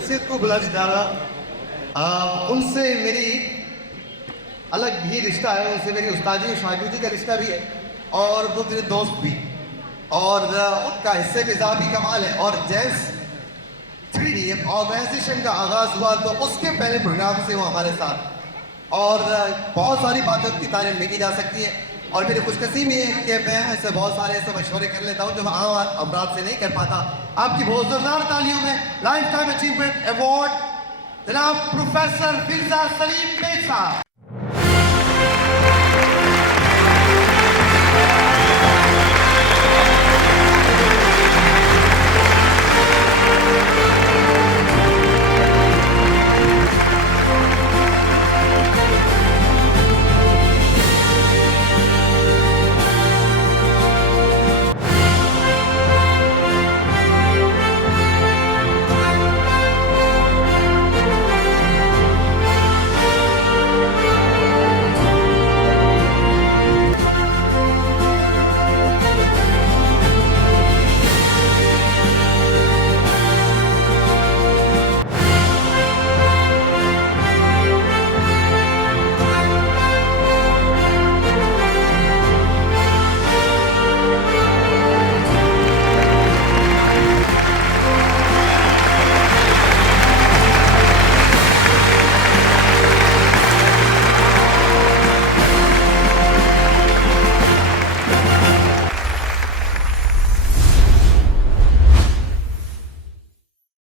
शख्सियत को बुलाने जा रहा, उनसे मेरी अलग ही रिश्ता है, उनसे मेरी उस्तादी शागिर्दी का रिश्ता भी है और वो मेरे दोस्त भी, और उनका हिस्से में इजाफी कमाल है। और जैस 3D ऑर्गेनाइजेशन का आगाज़ हुआ तो उसके पहले प्रोग्राम से वो हमारे साथ, और बहुत सारी बातें उनकी तारीफ में की जा सकती है। और मेरी खुशनसीबी है कि मैं ऐसे बहुत सारे ऐसे मशवरे कर लेता हूँ जो मैं आम अमराज से नहीं कर पाता। आपकी बहुत जोरदार तालियों में लाइफ टाइम अचीवमेंट अवार्ड जनाब प्रोफेसर फिजा सलीम बेग साहब।